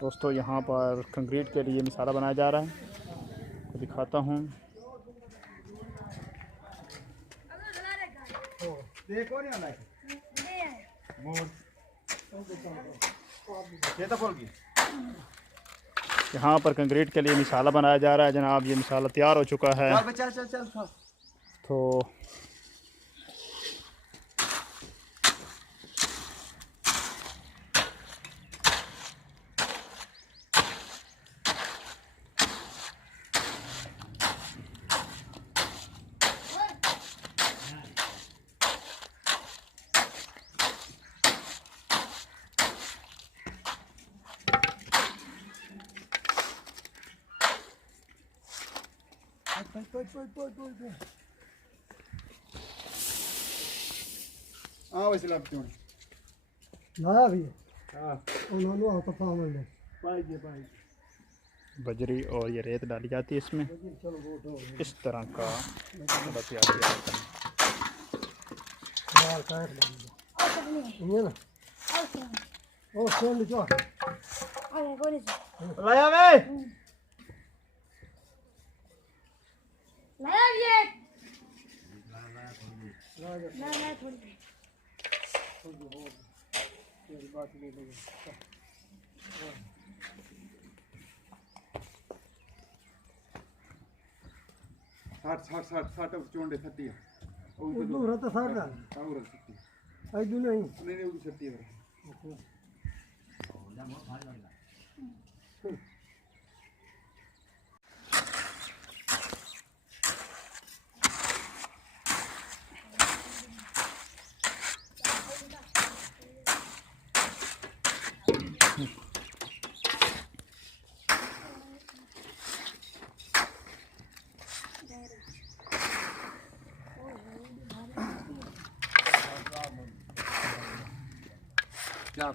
दोस्तों यहाँ पर कंक्रीट के लिए मसाला बनाया जा रहा है, तो दिखाता हूँ। यहाँ पर कंक्रीट के लिए मसाला बनाया जा रहा है जनाब। ये मसाला तैयार हो चुका है। तो बजरी और ये रेत डाली जाती है इसमें। इस तरह का क्या